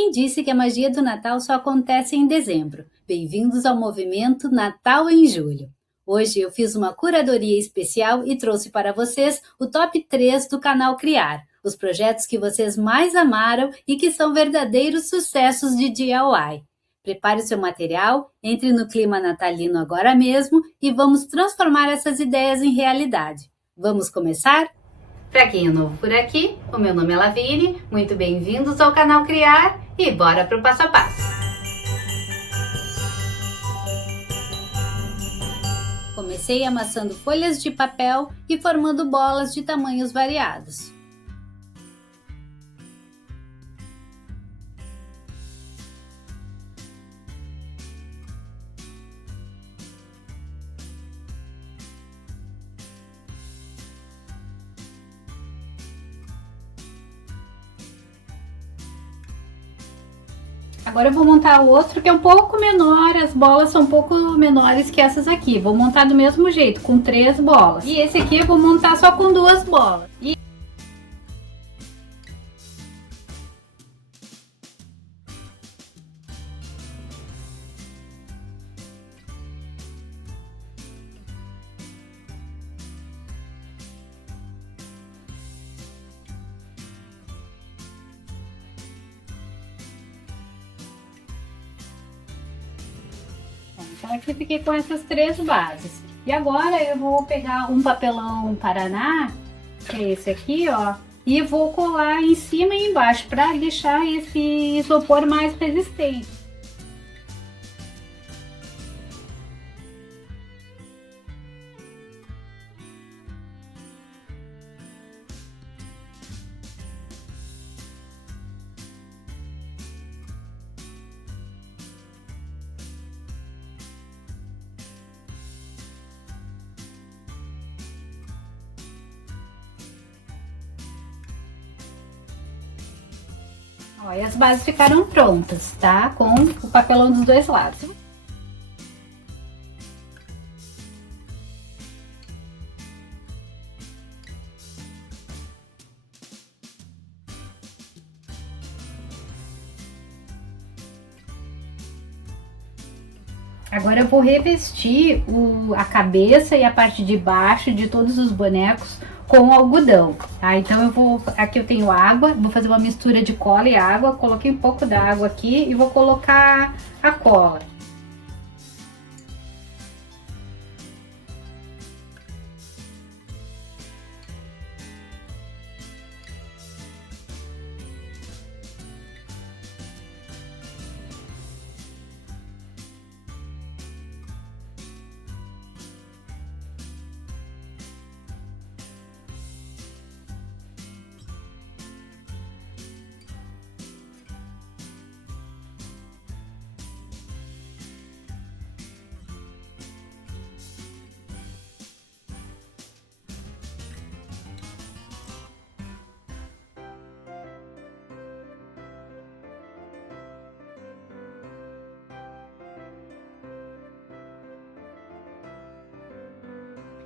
Quem disse que a magia do Natal só acontece em dezembro? Bem-vindos ao movimento Natal em Julho. Hoje eu fiz uma curadoria especial e trouxe para vocês o top 3 do canal Criar, os projetos que vocês mais amaram e que são verdadeiros sucessos de DIY. Prepare o seu material, entre no clima natalino agora mesmo e vamos transformar essas ideias em realidade. Vamos começar? Para quem é novo por aqui, o meu nome é Lavínia, muito bem-vindos ao canal Criar e bora para o passo a passo. Comecei amassando folhas de papel e formando bolas de tamanhos variados. Agora eu vou montar o outro que é um pouco menor, as bolas são um pouco menores que essas aqui. Vou montar do mesmo jeito, com 3 bolas. E esse aqui eu vou montar só com 2 bolas. Então aqui fiquei com essas 3 bases. E agora eu vou pegar um papelão Paraná, que é esse aqui, ó, e vou colar em cima e embaixo para deixar esse isopor mais resistente. Ó, e as bases ficaram prontas, tá? Com o papelão dos 2 lados. Agora eu vou revestir a cabeça e a parte de baixo de todos os bonecos com algodão, tá? Então aqui eu tenho água, vou fazer uma mistura de cola e água, coloquei um pouco da água aqui e vou colocar a cola.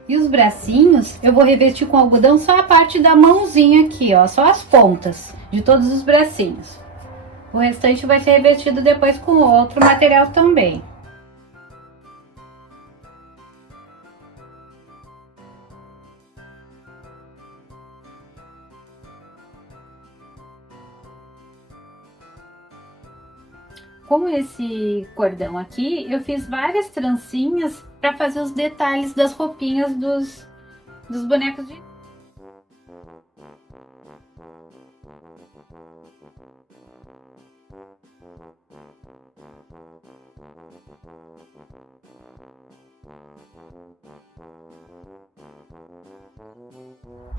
E os bracinhos, eu vou revestir com algodão só a parte da mãozinha aqui, ó, só as pontas de todos os bracinhos. O restante vai ser revestido depois com outro material também. Com esse cordão aqui, eu fiz várias trancinhas para fazer os detalhes das roupinhas dos bonecos de...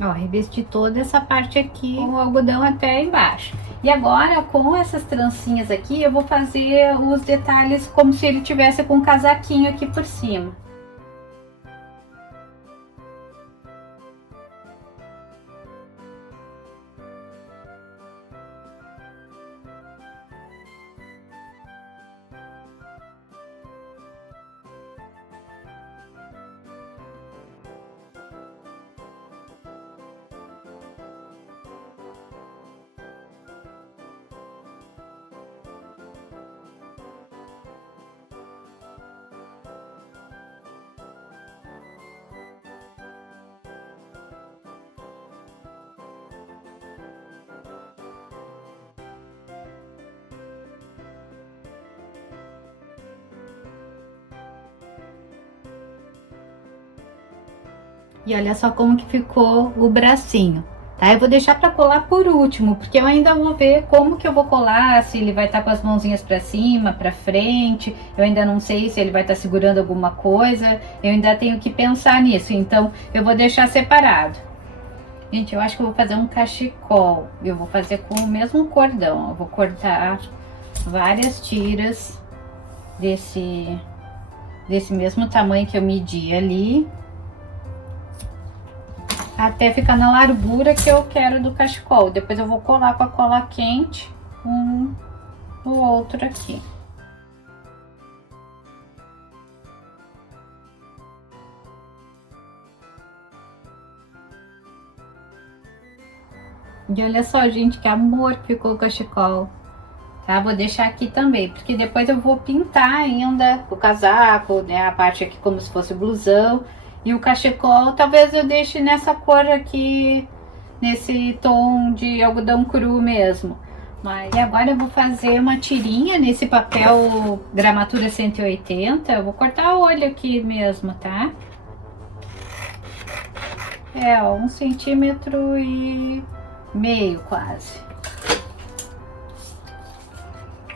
Ó, revesti toda essa parte aqui com o algodão até embaixo. E agora, com essas trancinhas aqui, eu vou fazer os detalhes como se ele tivesse com um casaquinho aqui por cima. E olha só como que ficou o bracinho, tá? Eu vou deixar para colar por último, porque eu ainda vou ver como que eu vou colar, se ele vai estar com as mãozinhas para cima, para frente. Eu ainda não sei se ele vai estar segurando alguma coisa. Eu ainda tenho que pensar nisso, então eu vou deixar separado. Gente, eu acho que eu vou fazer um cachecol. Eu vou fazer com o mesmo cordão. Eu vou cortar várias tiras desse mesmo tamanho que eu medi ali, até ficar na largura que eu quero do cachecol. Depois eu vou colar com a cola quente um o outro aqui. E olha só, gente, que amor que ficou o cachecol. Tá? Vou deixar aqui também, porque depois eu vou pintar ainda o casaco, né? A parte aqui como se fosse blusão. E o cachecol, talvez eu deixe nessa cor aqui, nesse tom de algodão cru mesmo. Mas e agora eu vou fazer uma tirinha nesse papel gramatura 180. Eu vou cortar o olho aqui mesmo, tá? É, ó, 1,5 cm quase.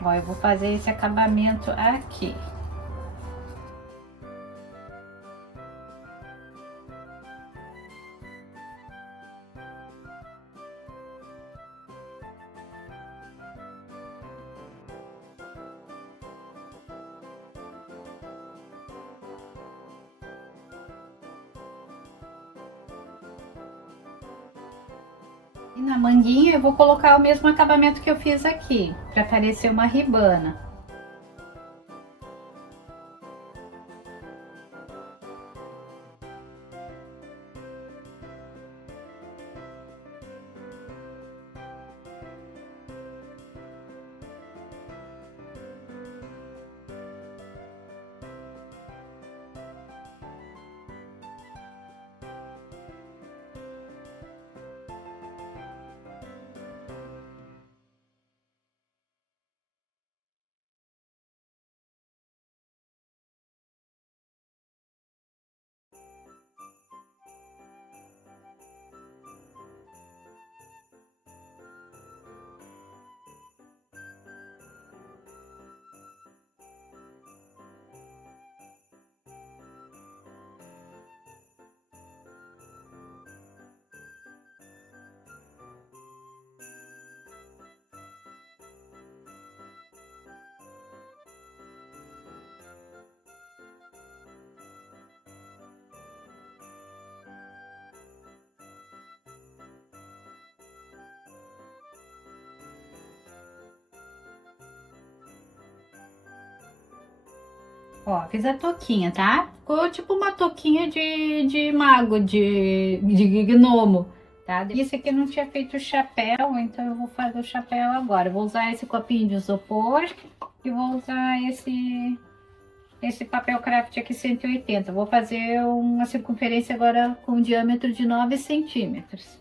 Ó, eu vou fazer esse acabamento aqui. E na manguinha eu vou colocar o mesmo acabamento que eu fiz aqui, para parecer uma ribana. Ó, fiz a touquinha, tá? Ficou tipo uma touquinha de mago, de gnomo, tá? Isso aqui eu não tinha feito o chapéu, então eu vou fazer o chapéu agora. Eu vou usar esse copinho de isopor e vou usar esse papel craft aqui 180. Vou fazer uma circunferência agora com um diâmetro de 9 centímetros.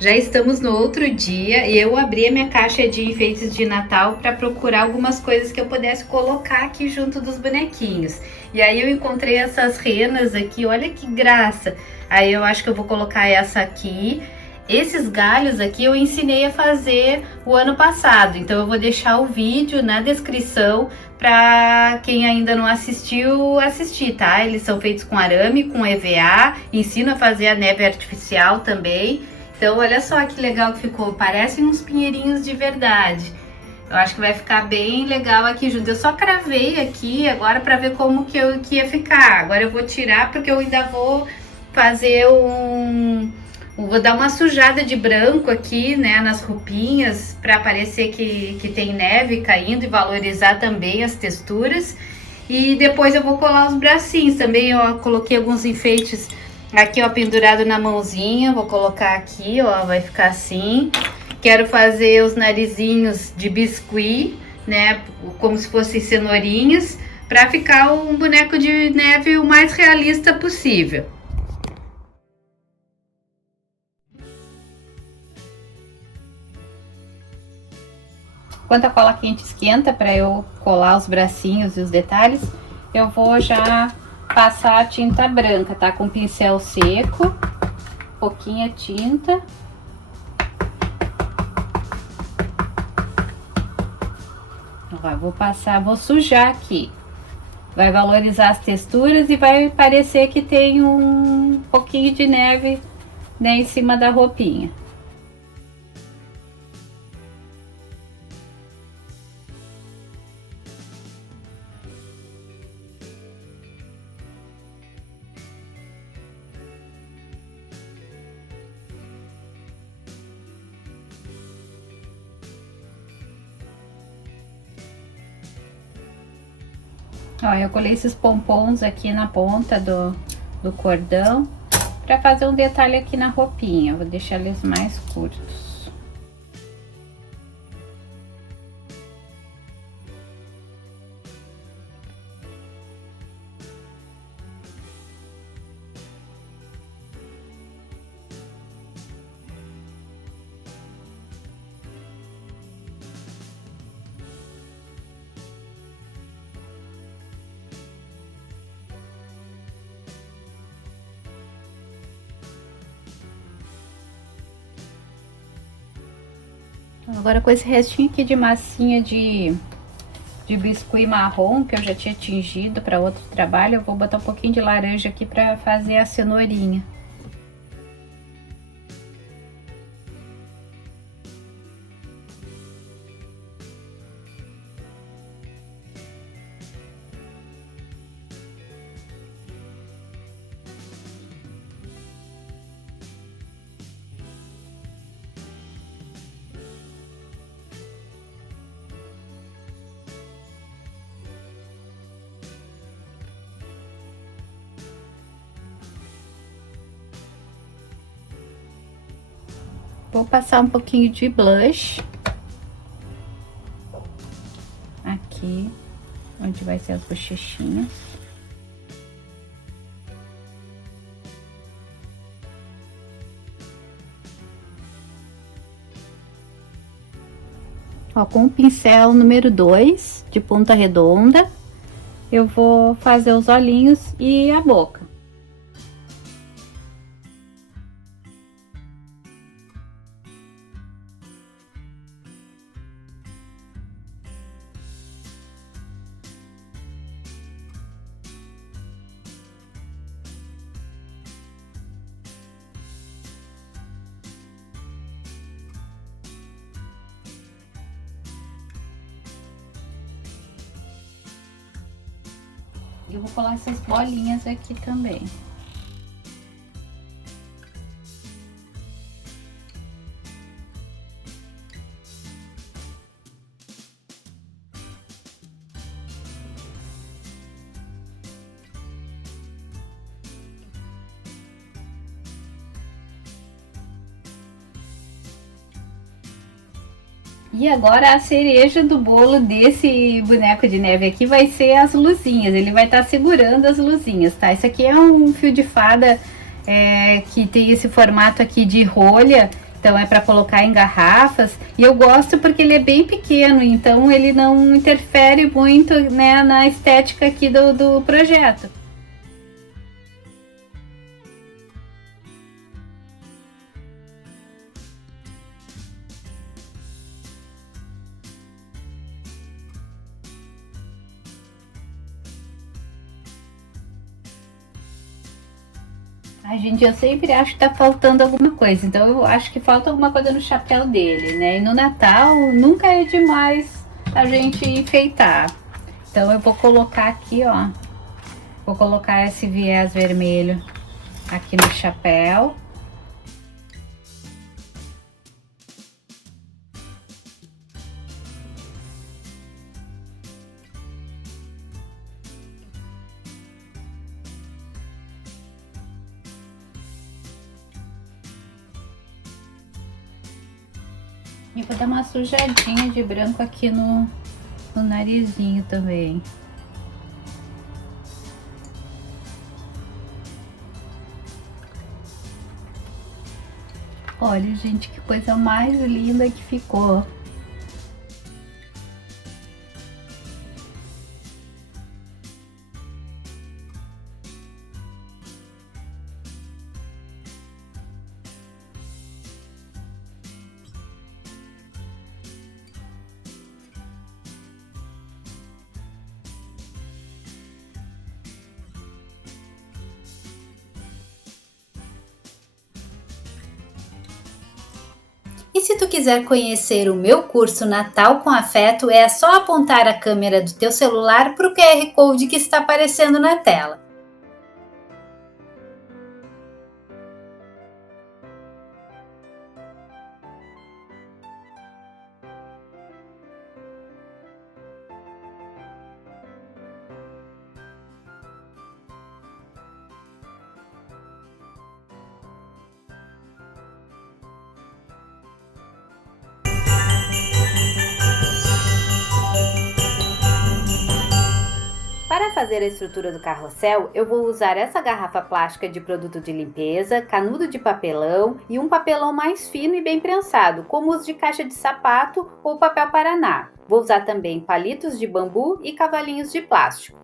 Já estamos no outro dia e eu abri a minha caixa de enfeites de Natal para procurar algumas coisas que eu pudesse colocar aqui junto dos bonequinhos. E aí eu encontrei essas renas aqui, olha que graça. Aí eu acho que eu vou colocar essa aqui. Esses galhos aqui eu ensinei a fazer o ano passado, então eu vou deixar o vídeo na descrição para quem ainda não assistiu, assistir, tá? Eles são feitos com arame, com EVA, ensino a fazer a neve artificial também. Então olha só que legal que ficou, parecem uns pinheirinhos de verdade. Eu acho que vai ficar bem legal aqui junto. Eu só cravei aqui agora para ver como que ia ficar. Agora eu vou tirar porque eu ainda vou fazer vou dar uma sujada de branco aqui, né, nas roupinhas, para parecer que tem neve caindo e valorizar também as texturas. E depois eu vou colar os bracinhos também. Eu coloquei alguns enfeites aqui, ó, pendurado na mãozinha. Vou colocar aqui, ó, vai ficar assim. Quero fazer os narizinhos de biscuit, né, como se fossem cenourinhas, para ficar um boneco de neve o mais realista possível. Enquanto a cola quente esquenta para eu colar os bracinhos e os detalhes, eu vou já passar a tinta branca, tá? Com pincel seco, pouquinha tinta. Ó, vou passar, vou sujar aqui. Vai valorizar as texturas e vai parecer que tem um pouquinho de neve, né, em cima da roupinha. Ó, eu colei esses pompons aqui na ponta do cordão para fazer um detalhe aqui na roupinha. Vou deixar eles mais curtos. Agora com esse restinho aqui de massinha de biscuit marrom, que eu já tinha tingido para outro trabalho, eu vou botar um pouquinho de laranja aqui para fazer a cenourinha. Vou passar um pouquinho de blush aqui, onde vai ser as bochechinhas. Ó, com o pincel número 2 de ponta redonda, eu vou fazer os olhinhos e a boca. Eu vou colar essas bolinhas aqui também. E agora a cereja do bolo desse boneco de neve aqui vai ser as luzinhas. Ele vai estar segurando as luzinhas, tá? Esse aqui é um fio de fada que tem esse formato aqui de rolha. Então é para colocar em garrafas e eu gosto porque ele é bem pequeno, então ele não interfere muito, né, na estética aqui do projeto. Ai, gente, eu sempre acho que tá faltando alguma coisa. Então eu acho que falta alguma coisa no chapéu dele, né? E no Natal nunca é demais a gente enfeitar. Então eu vou colocar aqui, ó. Vou colocar esse viés vermelho aqui no chapéu. E vou dar uma sujadinha de branco aqui no narizinho também. Olha, gente, que coisa mais linda que ficou. E se tu quiser conhecer o meu curso Natal com Afeto, é só apontar a câmera do teu celular para o QR Code que está aparecendo na tela. Para fazer a estrutura do carrossel, eu vou usar essa garrafa plástica de produto de limpeza, canudo de papelão e um papelão mais fino e bem prensado, como os de caixa de sapato ou papel paraná. Vou usar também palitos de bambu e cavalinhos de plástico.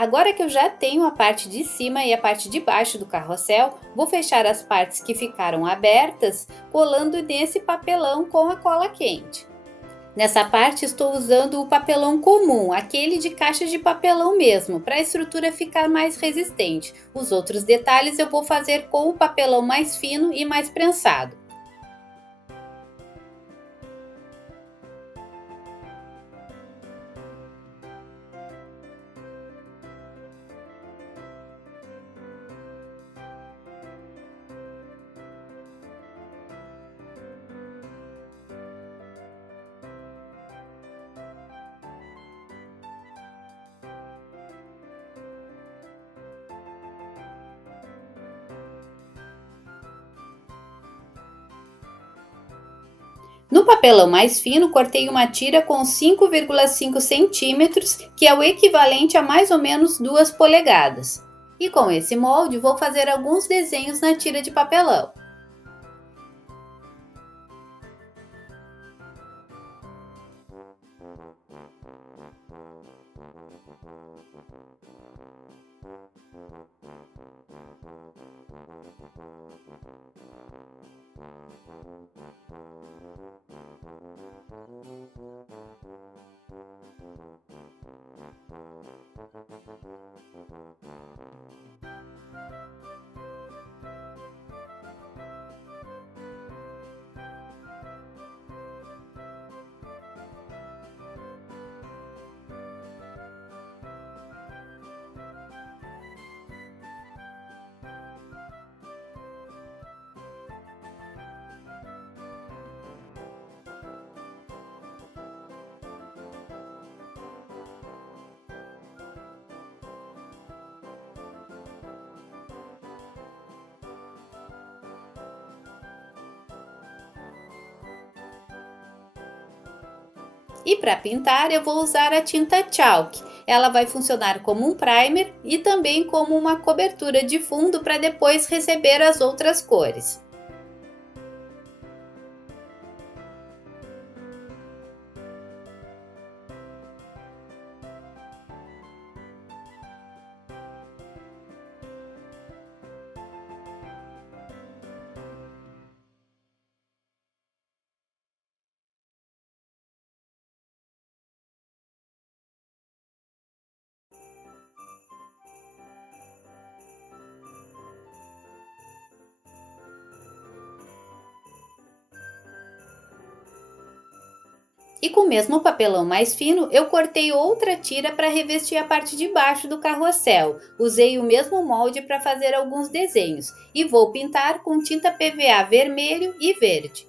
Agora que eu já tenho a parte de cima e a parte de baixo do carrossel, vou fechar as partes que ficaram abertas, colando nesse papelão com a cola quente. Nessa parte estou usando o papelão comum, aquele de caixa de papelão mesmo, para a estrutura ficar mais resistente. Os outros detalhes eu vou fazer com o papelão mais fino e mais prensado. No papelão mais fino, cortei uma tira com 5,5 centímetros, que é o equivalente a mais ou menos 2 polegadas. E com esse molde, vou fazer alguns desenhos na tira de papelão. E para pintar eu vou usar a tinta Chalk. Ela vai funcionar como um primer e também como uma cobertura de fundo para depois receber as outras cores. E com o mesmo papelão mais fino, eu cortei outra tira para revestir a parte de baixo do carrossel. Usei o mesmo molde para fazer alguns desenhos e vou pintar com tinta PVA vermelho e verde.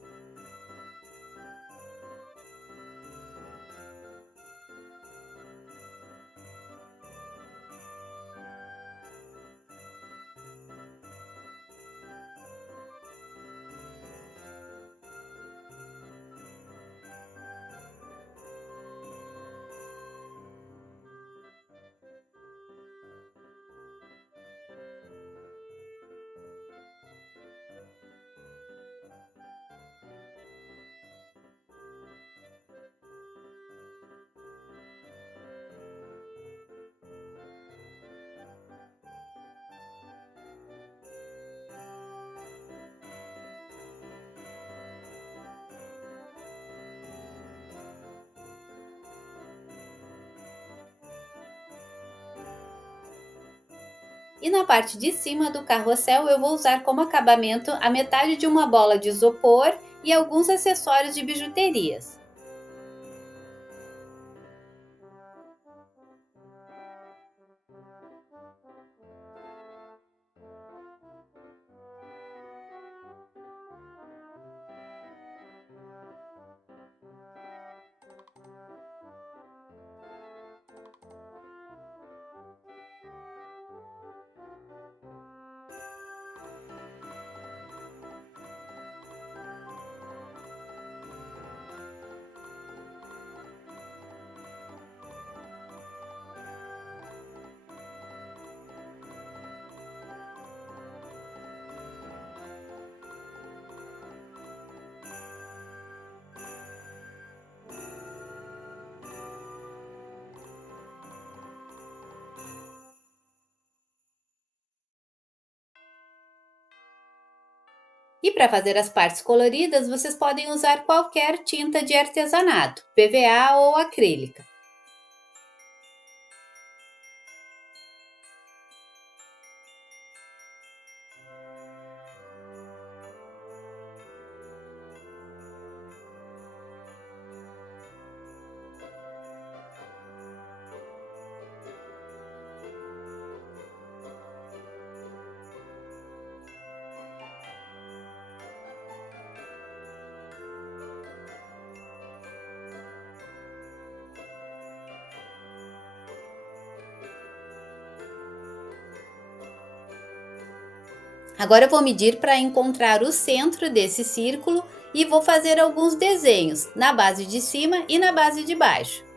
E na parte de cima do carrossel eu vou usar como acabamento a metade de uma bola de isopor e alguns acessórios de bijuterias. E para fazer as partes coloridas, vocês podem usar qualquer tinta de artesanato, PVA ou acrílica. Agora eu vou medir para encontrar o centro desse círculo e vou fazer alguns desenhos na base de cima e na base de baixo.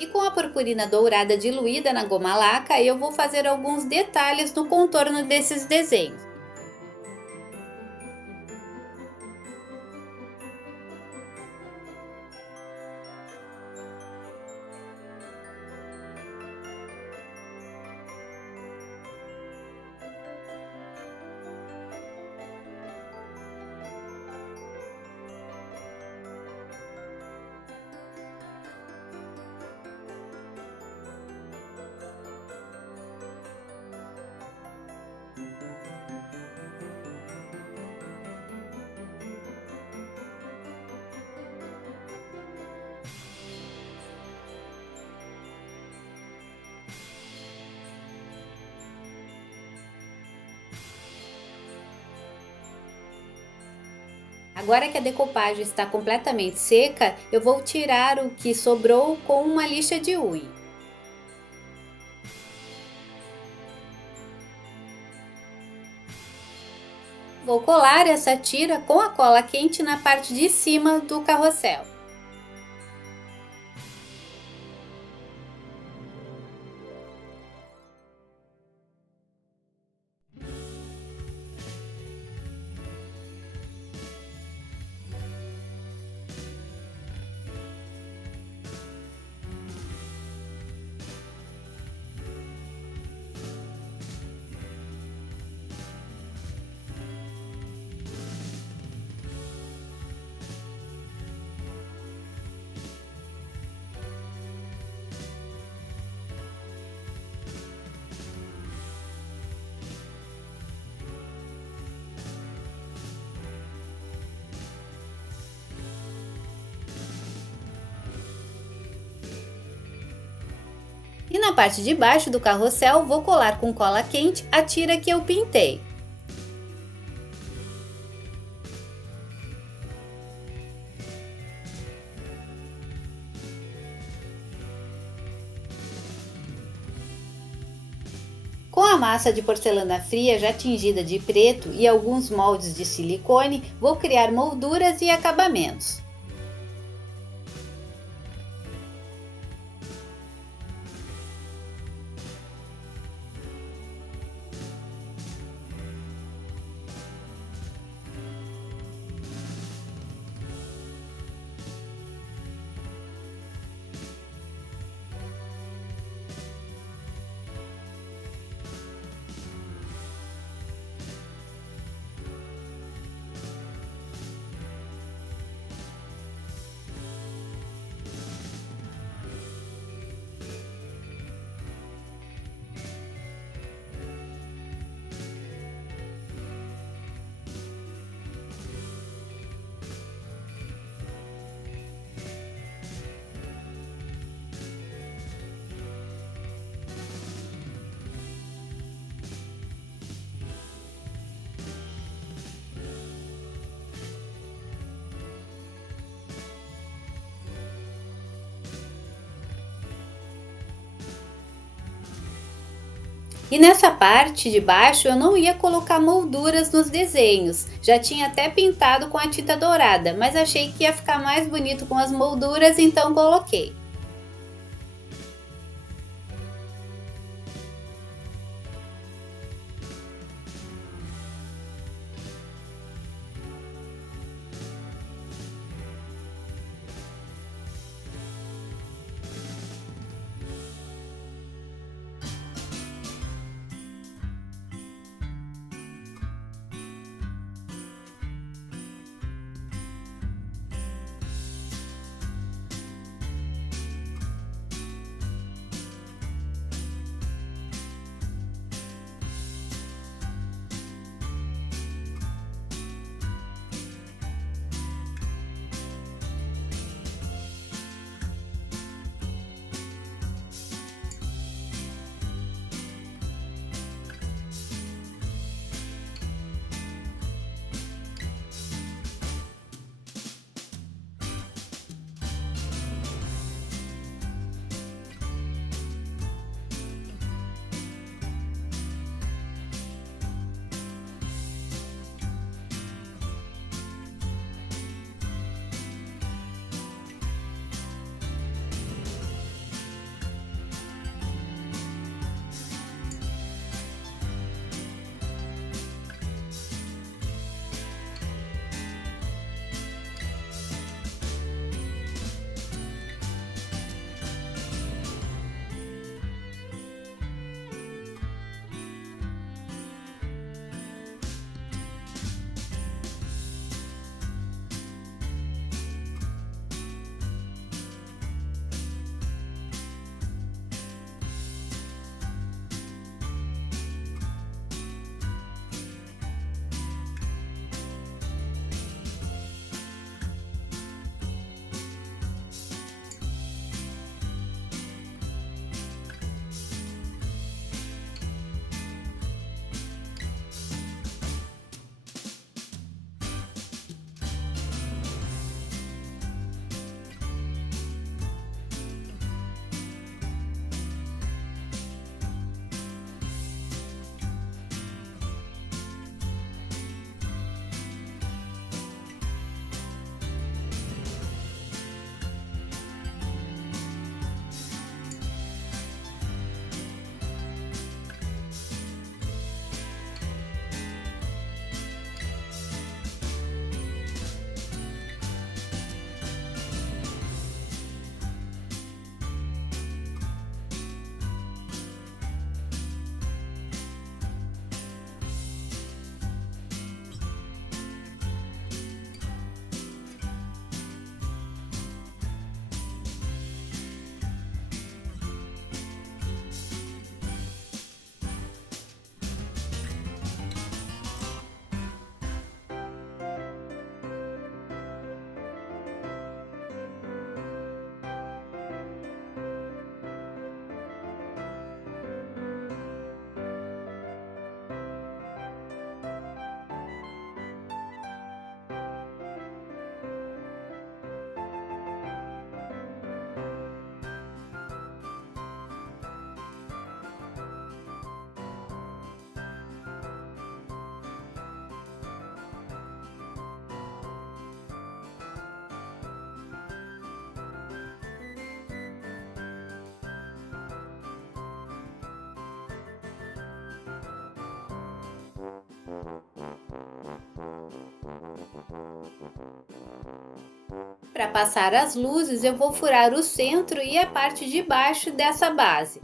E com a purpurina dourada diluída na goma laca, eu vou fazer alguns detalhes no contorno desses desenhos. Agora que a decopagem está completamente seca, eu vou tirar o que sobrou com uma lixa de unha. Vou colar essa tira com a cola quente na parte de cima do carrossel. E na parte de baixo do carrossel vou colar com cola quente a tira que eu pintei. Com a massa de porcelana fria já tingida de preto e alguns moldes de silicone, vou criar molduras e acabamentos. E nessa parte de baixo eu não ia colocar molduras nos desenhos, já tinha até pintado com a tinta dourada, mas achei que ia ficar mais bonito com as molduras, então coloquei. Para passar as luzes, eu vou furar o centro e a parte de baixo dessa base.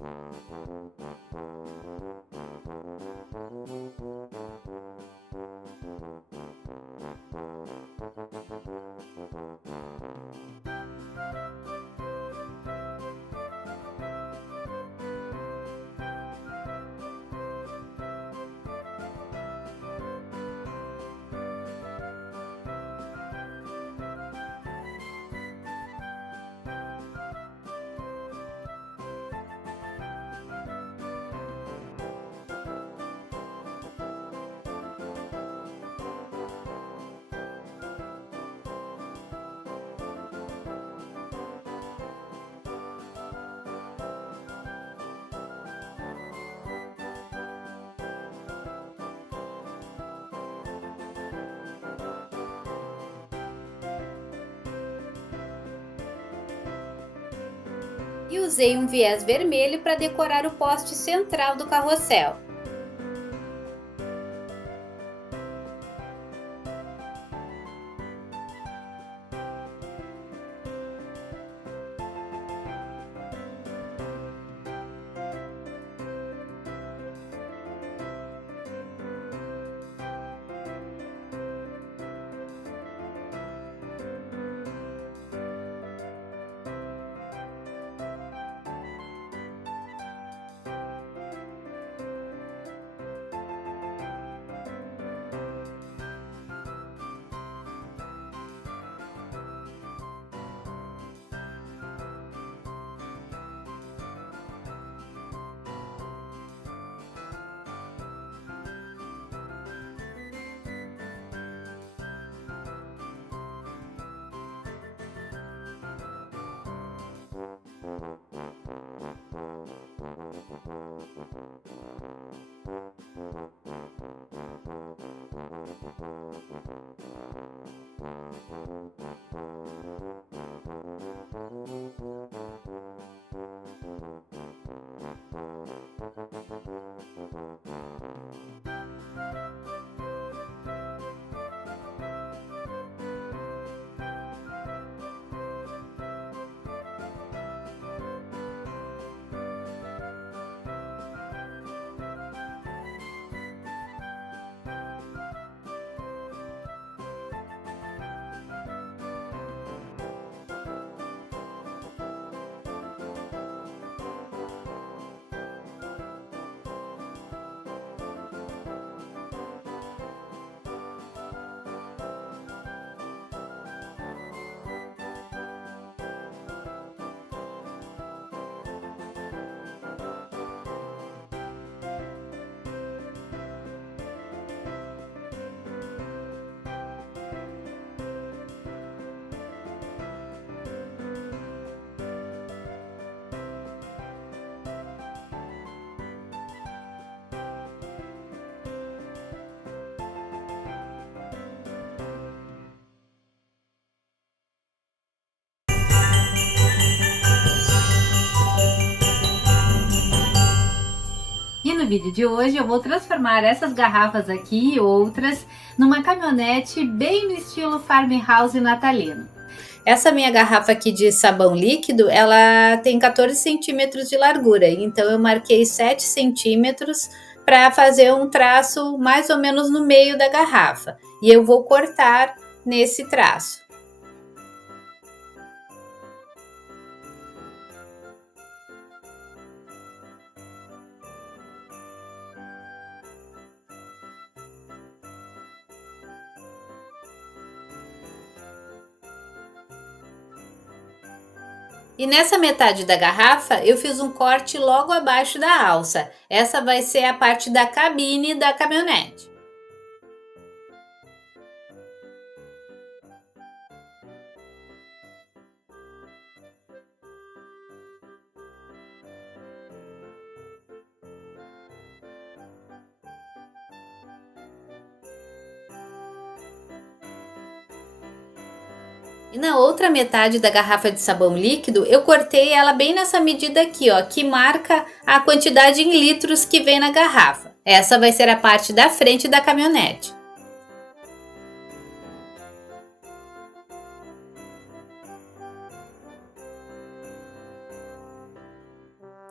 E usei um viés vermelho para decorar o poste central do carrossel. E no vídeo de hoje eu vou transformar essas garrafas aqui e outras numa caminhonete bem no estilo farmhouse natalino. Essa minha garrafa aqui de sabão líquido, ela tem 14 centímetros de largura, então eu marquei 7 centímetros para fazer um traço mais ou menos no meio da garrafa. E eu vou cortar nesse traço. E nessa metade da garrafa eu fiz um corte logo abaixo da alça. Essa vai ser a parte da cabine da caminhonete. E na outra metade da garrafa de sabão líquido, eu cortei ela bem nessa medida aqui, ó, que marca a quantidade em litros que vem na garrafa. Essa vai ser a parte da frente da caminhonete.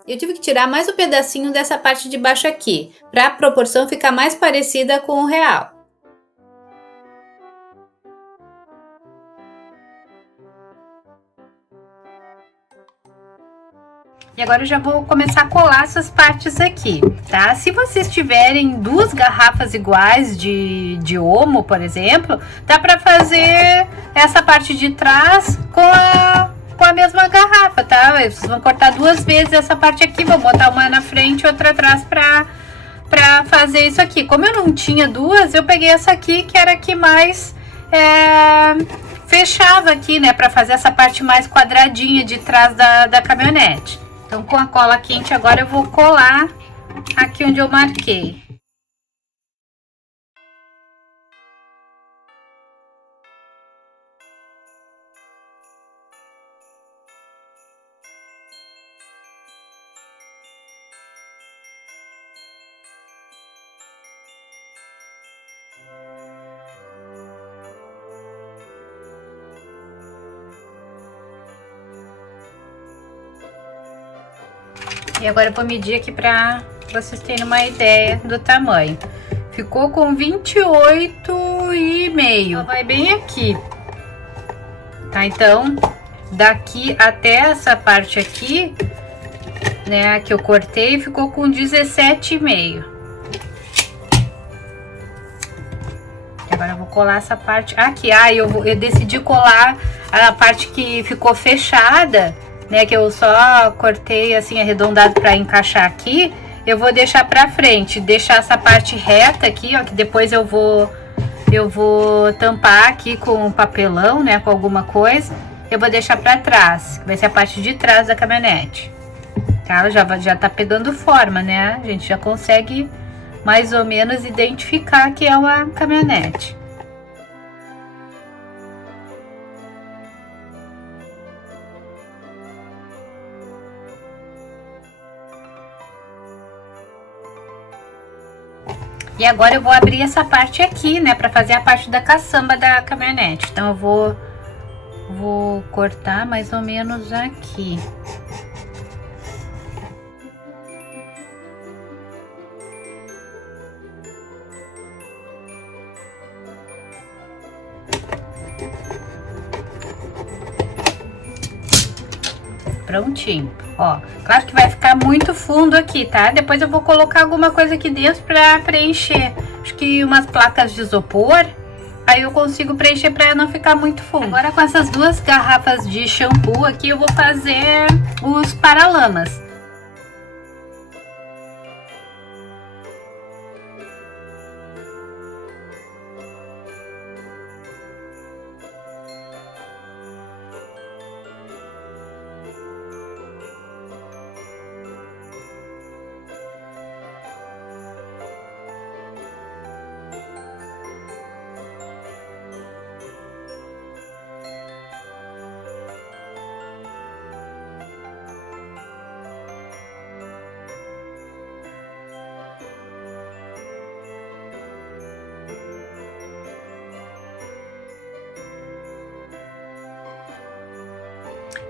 Eu tive que tirar mais um pedacinho dessa parte de baixo aqui, para a proporção ficar mais parecida com o real. E agora eu já vou começar a colar essas partes aqui, tá? Se vocês tiverem duas garrafas iguais de Omo, por exemplo, dá pra fazer essa parte de trás com a mesma garrafa, tá? Vocês vão cortar duas vezes essa parte aqui, vou botar uma na frente e outra atrás pra fazer isso aqui. Como eu não tinha duas, eu peguei essa aqui, que era a que mais fechava aqui, né? Pra fazer essa parte mais quadradinha de trás da caminhonete. Então, com a cola quente, agora eu vou colar aqui onde eu marquei. E agora eu vou medir aqui para vocês terem uma ideia do tamanho. Ficou com 28,5. Vai bem aqui. Tá? Então, daqui até essa parte aqui, né, que eu cortei, ficou com 17,5. Agora eu vou colar essa parte aqui. Eu decidi colar a parte que ficou fechada, né, que eu só cortei assim arredondado para encaixar aqui. Eu vou deixar para frente, deixar essa parte reta aqui, ó, que depois eu vou tampar aqui com papelão, né, com alguma coisa. Eu vou deixar para trás, que vai ser a parte de trás da caminhonete. Tá? Ela já tá pegando forma, né? A gente já consegue mais ou menos identificar que é uma caminhonete. E agora eu vou abrir essa parte aqui, né, para fazer a parte da caçamba da caminhonete. Então eu vou cortar mais ou menos aqui. Prontinho, ó, claro que vai ficar muito fundo aqui, tá? Depois eu vou colocar alguma coisa aqui dentro pra preencher, acho que umas placas de isopor, aí eu consigo preencher pra não ficar muito fundo. Agora com essas duas garrafas de shampoo aqui eu vou fazer os paralamas.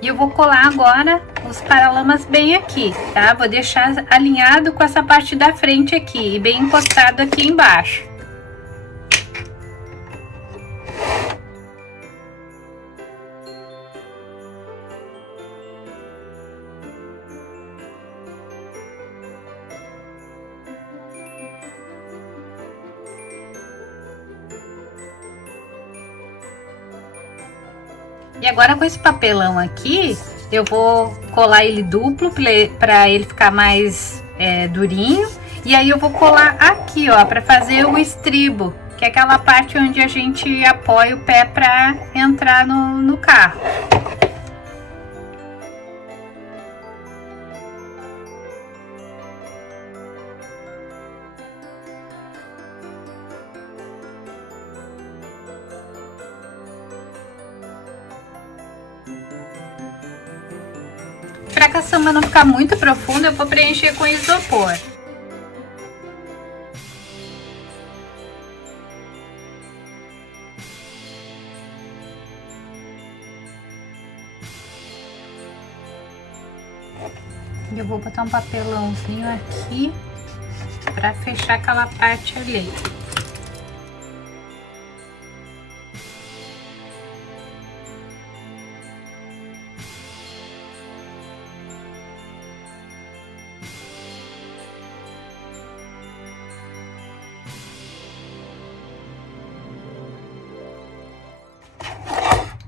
E eu vou colar agora os paralamas bem aqui, tá? Vou deixar alinhado com essa parte da frente aqui e bem encostado aqui embaixo. E agora com esse papelão aqui, eu vou colar ele duplo para ele ficar mais durinho. E aí eu vou colar aqui, ó, para fazer o estribo, que é aquela parte onde a gente apoia o pé para entrar no carro. Para a caçamba não ficar muito profunda, eu vou preencher com isopor. E eu vou botar um papelãozinho aqui para fechar aquela parte ali.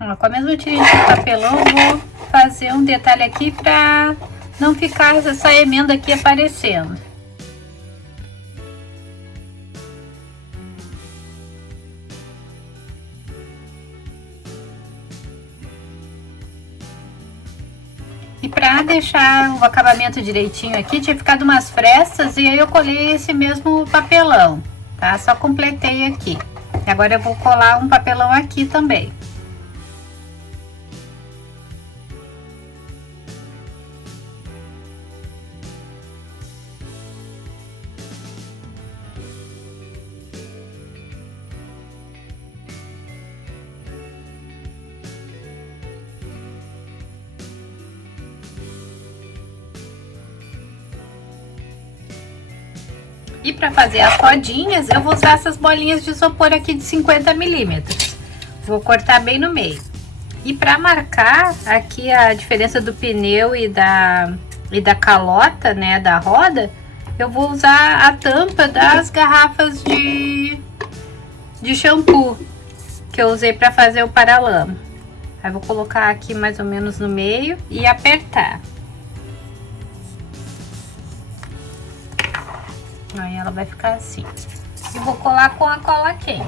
Ó, com a mesma tirinha de papelão, vou fazer um detalhe aqui para não ficar essa emenda aqui aparecendo. E para deixar o acabamento direitinho aqui, tinha ficado umas frestas e aí eu colei esse mesmo papelão, tá? Só completei aqui. E agora eu vou colar um papelão aqui também. E para fazer as rodinhas, eu vou usar essas bolinhas de isopor aqui de 50 milímetros. Vou cortar bem no meio. E para marcar aqui a diferença do pneu e da calota, né, da roda, eu vou usar a tampa das garrafas de shampoo que eu usei para fazer o paralama. Aí vou colocar aqui mais ou menos no meio e apertar. Aí ela vai ficar assim. E vou colar com a cola quente.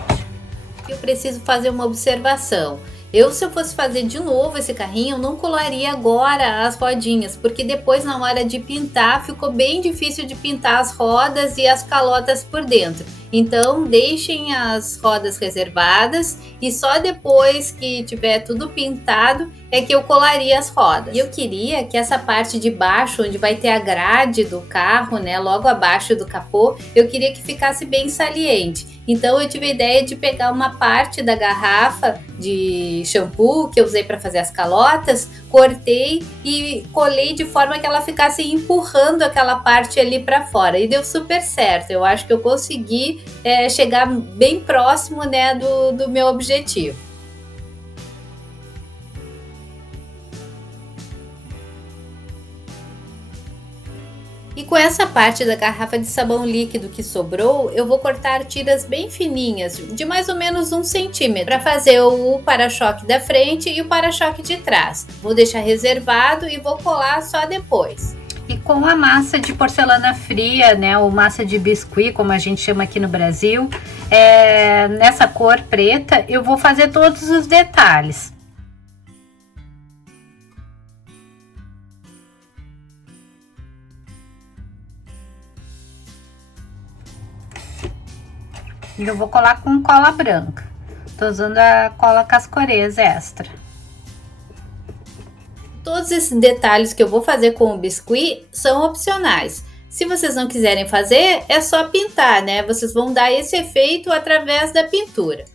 Eu preciso fazer uma observação. Se eu fosse fazer de novo esse carrinho, eu não colaria agora as rodinhas, porque depois na hora de pintar ficou bem difícil de pintar as rodas e as calotas por dentro. Então deixem as rodas reservadas e só depois que tiver tudo pintado é que eu colaria as rodas. E eu queria que essa parte de baixo, onde vai ter a grade do carro, né, logo abaixo do capô, eu queria que ficasse bem saliente. Então eu tive a ideia de pegar uma parte da garrafa de shampoo que eu usei para fazer as calotas, cortei e colei de forma que ela ficasse empurrando aquela parte ali para fora. E deu super certo. Eu acho que eu consegui chegar bem próximo, né, do meu objetivo. E com essa parte da garrafa de sabão líquido que sobrou, eu vou cortar tiras bem fininhas, de mais ou menos 1 centímetro, para fazer o para-choque da frente e o para-choque de trás. Vou deixar reservado e vou colar só depois. E com a massa de porcelana fria, né, ou massa de biscuit, como a gente chama aqui no Brasil, nessa cor preta, eu vou fazer todos os detalhes. E eu vou colar com cola branca. Tô usando a cola Cascorez extra. Todos esses detalhes que eu vou fazer com o biscuit são opcionais. Se vocês não quiserem fazer, é só pintar, né? Vocês vão dar esse efeito através da pintura.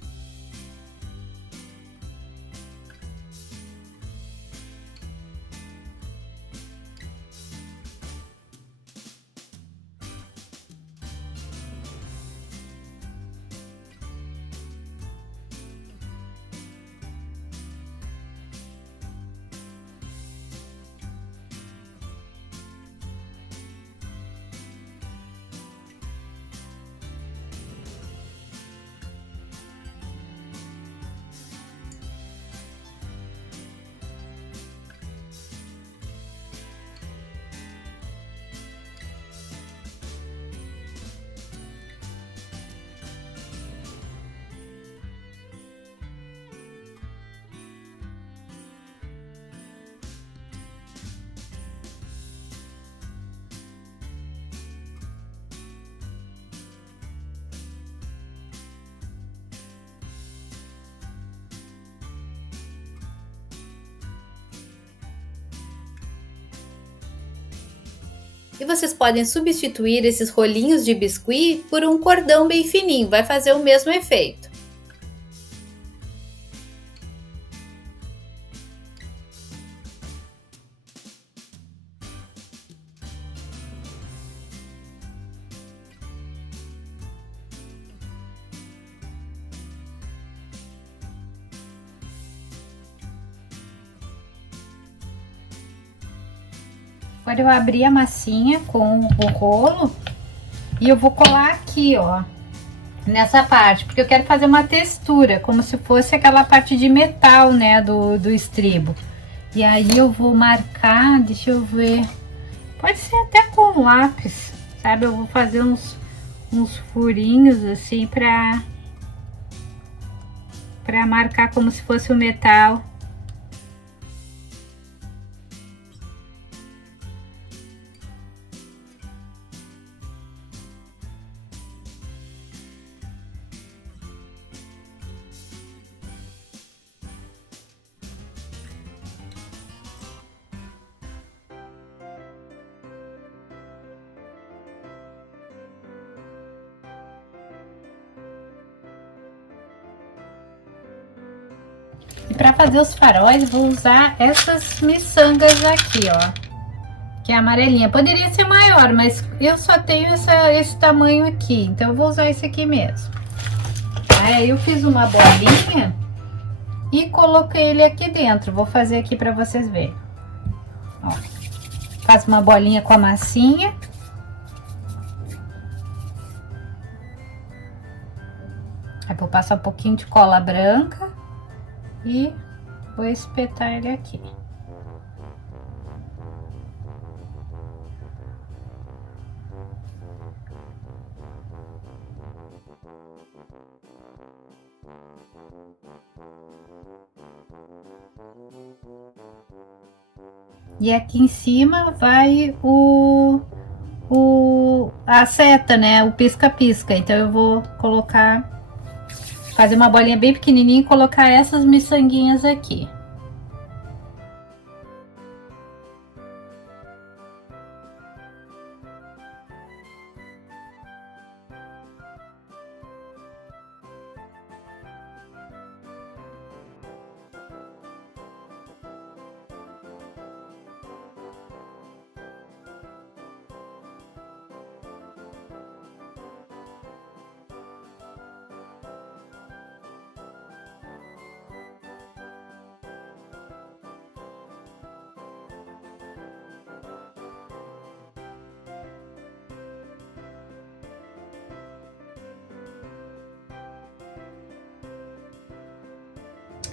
E vocês podem substituir esses rolinhos de biscuit por um cordão bem fininho, vai fazer o mesmo efeito. Agora eu abri a massinha com o rolo e eu vou colar aqui, ó, nessa parte, porque eu quero fazer uma textura, como se fosse aquela parte de metal, né, do estribo. E aí eu vou marcar, deixa eu ver, pode ser até com lápis, sabe? Eu vou fazer uns furinhos assim pra marcar como se fosse o metal. E para fazer os faróis, vou usar essas miçangas aqui, ó, que é amarelinha. Poderia ser maior, mas eu só tenho esse tamanho aqui, então eu vou usar esse aqui mesmo. Aí eu fiz uma bolinha e coloquei ele aqui dentro. Vou fazer aqui para vocês verem. Ó, faz uma bolinha com a massinha. Aí vou passar um pouquinho de cola branca e vou espetar ele aqui. E aqui em cima vai a seta, né? O pisca-pisca. Então eu vou colocar, fazer uma bolinha bem pequenininha e colocar essas miçanguinhas aqui.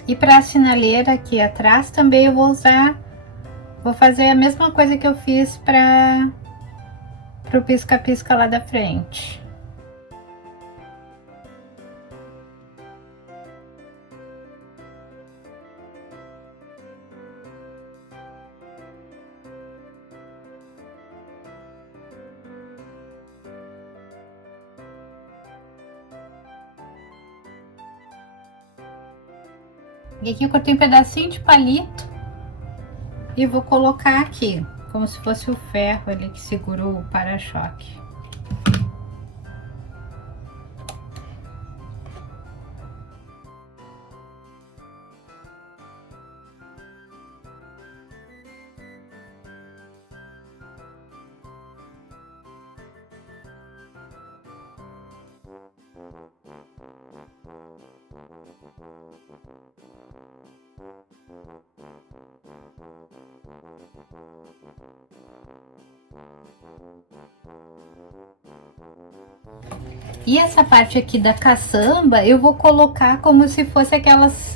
E para a sinaleira aqui atrás também eu vou fazer a mesma coisa que eu fiz para o pisca-pisca lá da frente. E aqui eu cortei um pedacinho de palito e vou colocar aqui, como se fosse o ferro ali que segura o para-choque. E essa parte aqui da caçamba eu vou colocar como se fosse aquelas,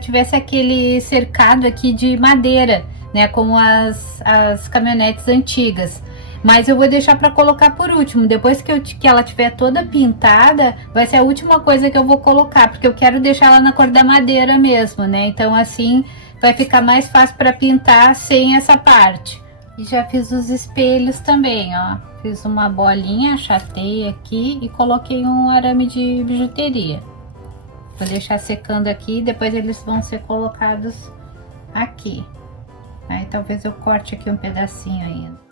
tivesse aquele cercado aqui de madeira, né, como as caminhonetes antigas. Mas eu vou deixar para colocar por último, depois que ela tiver toda pintada, vai ser a última coisa que eu vou colocar, porque eu quero deixar ela na cor da madeira mesmo, né, então assim vai ficar mais fácil para pintar sem essa parte. E já fiz os espelhos também, ó. Fiz uma bolinha, achatei aqui e coloquei um arame de bijuteria. Vou deixar secando aqui, depois eles vão ser colocados aqui. Aí talvez eu corte aqui um pedacinho ainda.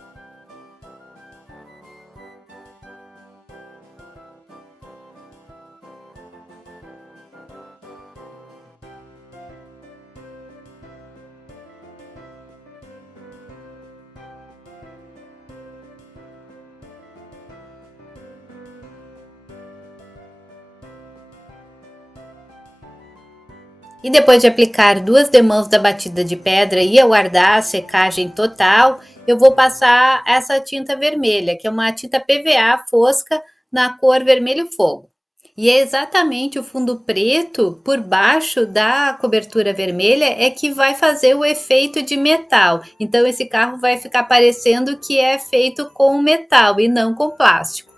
E depois de aplicar 2 demãos da batida de pedra e aguardar a secagem total, eu vou passar essa tinta vermelha, que é uma tinta PVA fosca na cor vermelho fogo. E é exatamente o fundo preto por baixo da cobertura vermelha é que vai fazer o efeito de metal. Então esse carro vai ficar parecendo que é feito com metal e não com plástico.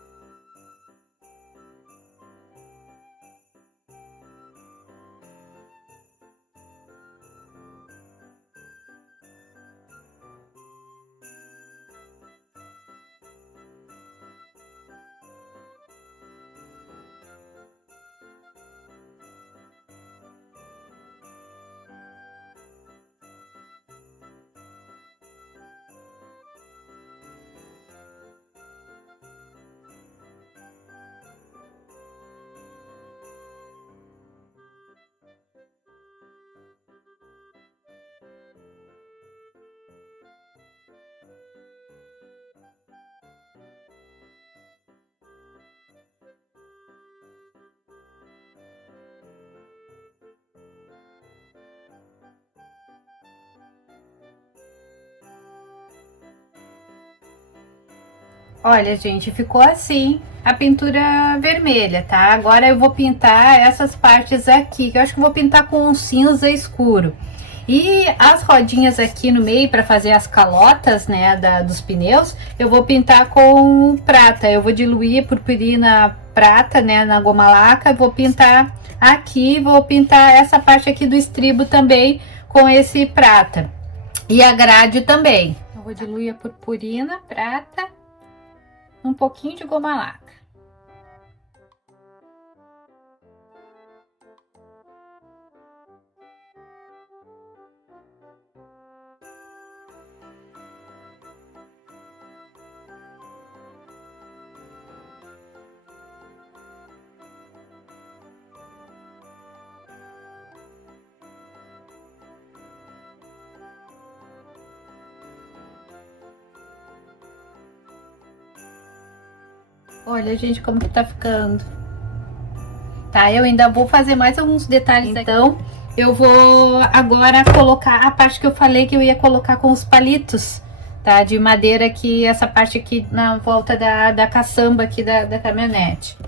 Olha, gente, ficou assim a pintura vermelha, tá? Agora eu vou pintar essas partes aqui, que eu acho que eu vou pintar com um cinza escuro. E as rodinhas aqui no meio para fazer as calotas, né, dos pneus, eu vou pintar com prata. Eu vou diluir purpurina prata, né, na goma laca, vou pintar aqui, vou pintar essa parte aqui do estribo também com esse prata. E a grade também. Eu vou diluir a purpurina prata, um pouquinho de goma laca. Olha, gente, como que tá ficando. Tá, eu ainda vou fazer mais alguns detalhes. Então, eu vou agora colocar a parte que eu falei que eu ia colocar com os palitos, tá? De madeira aqui, essa parte aqui na volta da caçamba aqui da caminhonete.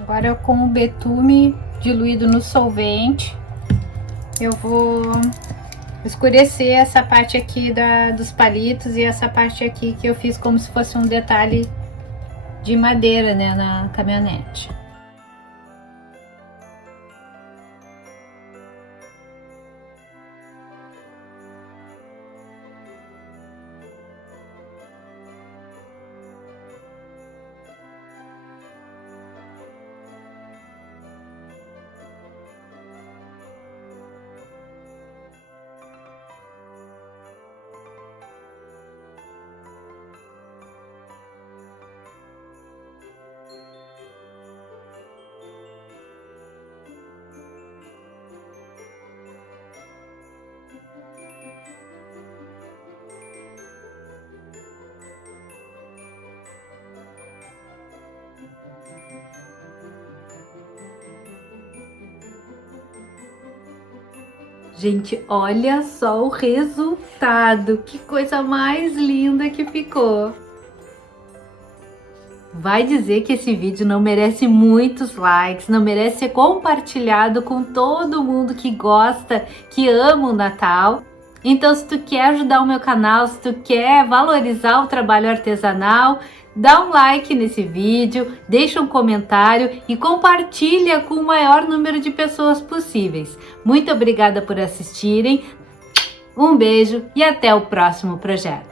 Agora com o betume diluído no solvente, eu vou escurecer essa parte aqui dos palitos e essa parte aqui que eu fiz como se fosse um detalhe de madeira, né, na caminhonete. Gente, olha só o resultado, que coisa mais linda que ficou. Vai dizer que esse vídeo não merece muitos likes, não merece ser compartilhado com todo mundo que gosta, que ama o Natal. Então, se tu quer ajudar o meu canal, se tu quer valorizar o trabalho artesanal, dá um like nesse vídeo, deixa um comentário e compartilha com o maior número de pessoas possíveis. Muito obrigada por assistirem. Um beijo e até o próximo projeto!